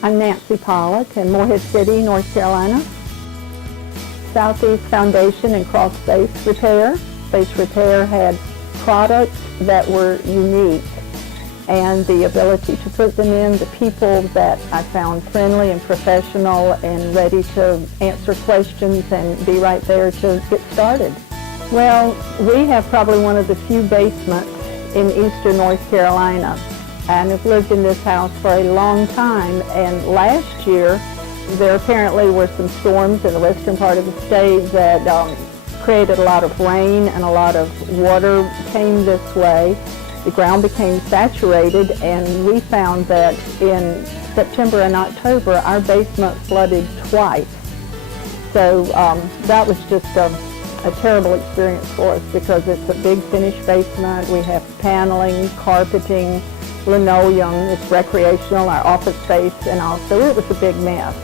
I'm Nancy Pollack in Morehead City, North Carolina. Southeast Foundation and Crawl Space Repair. Space Repair had products that were unique, and the ability to put them in, the people that I found friendly and professional and ready to answer questions and be right there to get started. Well, we have probably one of the few basements in eastern North Carolina, and have lived in this house for a long time. And last year, there apparently were some storms in the western part of the state that created a lot of rain, and a lot of water came this way. The ground became saturated, and we found that in September and October, our basement flooded twice. So that was just a terrible experience for us, because it's a big finished basement. We have paneling, carpeting, linoleum, it's recreational, our office space, and all. So it was a big mess.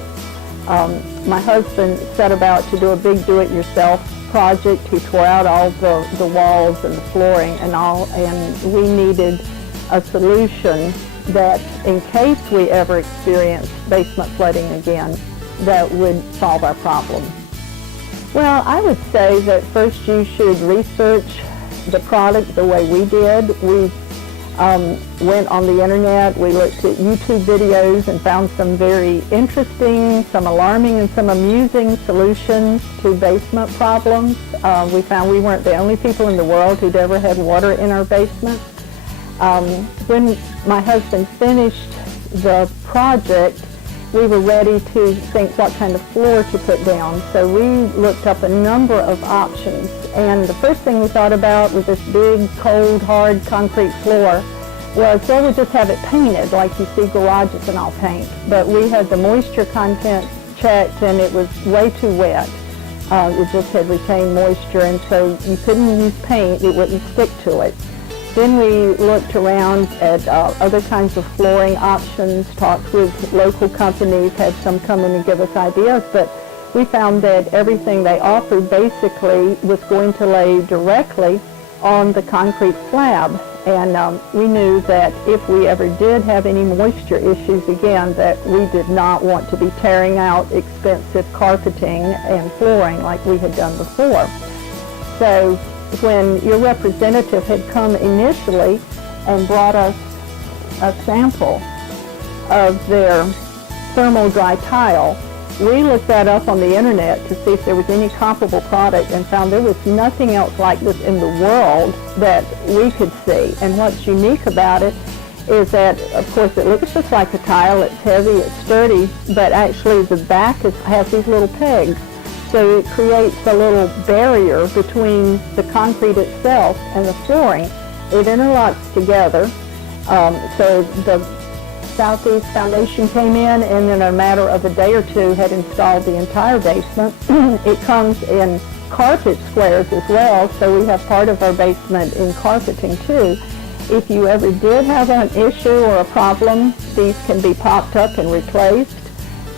My husband set about to do a big do-it-yourself project. He tore out all the walls and the flooring and all, and we needed a solution that, in case we ever experienced basement flooding again, that would solve our problem. Well, I would say that first you should research the product the way we did. We went on the internet, we looked at YouTube videos and found some very interesting, some alarming, and some amusing solutions to basement problems. We found we weren't the only people in the world who'd ever had water in our basement. When my husband finished the project, we were ready to think what kind of floor to put down. So we looked up a number of options, and the first thing we thought about was this big, cold, hard concrete floor. Well, we'll just have it painted like you see garages and all paint. But we had the moisture content checked, and it was way too wet. It just had retained moisture, and so you couldn't use paint, it wouldn't stick to it. Then we looked around at other kinds of flooring options, talked with local companies, had some come in and give us ideas, but we found that everything they offered basically was going to lay directly on the concrete slab. And we knew that if we ever did have any moisture issues again, that we did not want to be tearing out expensive carpeting and flooring like we had done before. So when your representative had come initially and brought us a sample of their ThermalDry tile, we looked that up on the internet to see if there was any comparable product, and found there was nothing else like this in the world that we could see. And what's unique about it is that, of course, it looks just like a tile. It's heavy, it's sturdy, but actually the back has these little pegs. So it creates a little barrier between the concrete itself and the flooring. It interlocks together. So the Southeast Foundation came in, and in a matter of a day or two had installed the entire basement. It comes in carpet squares as well, so we have part of our basement in carpeting too. If you ever did have an issue or a problem, these can be popped up and replaced.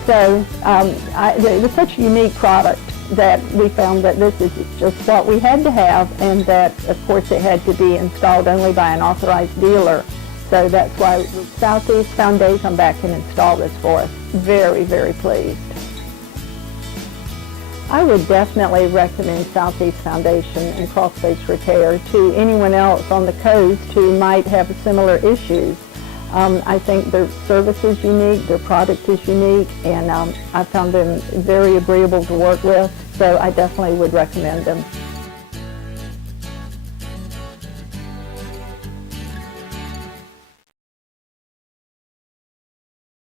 So it was such a unique product that we found that this is just what we had to have, and that, of course, it had to be installed only by an authorized dealer. So that's why Southeast Foundation come back and install this for us. Very, very pleased. I would definitely recommend Southeast Foundation and Crawl Space Repair to anyone else on the coast who might have similar issues. I think their service is unique, their product is unique, and I found them very agreeable to work with, so I definitely would recommend them.